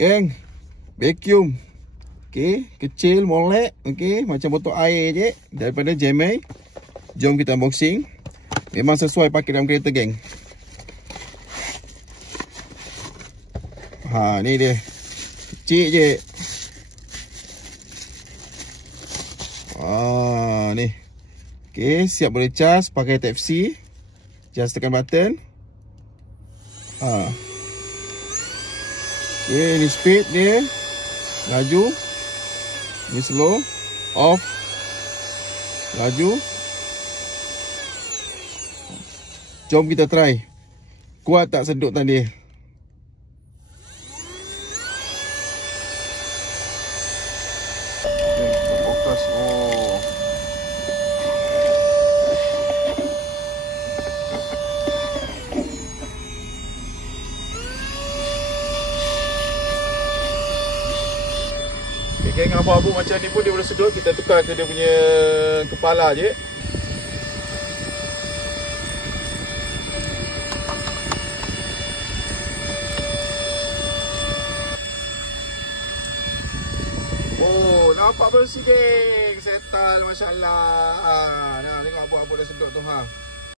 Geng, vacuum. Okey, kecil, molek. Okey, macam botol air je. Daripada Jamei. Jom kita unboxing. Memang sesuai pakai dalam kereta, geng. Ha, ni dia. Kecil je. Ni. Okey, siap boleh charge pakai type C. Just tekan button. Okey, ni speed dia. Laju. Ni slow. Off. Laju. Jom kita try. Kuat tak sedutan dia? Fokus. Okay, geng, abu-abu macam ni pun dia boleh sedut. Kita tukar ke dia punya kepala je. Oh, nampak bersih, geng. Setal, masya-Allah. Nah, tengok abu-abu dah sedut tu, ha.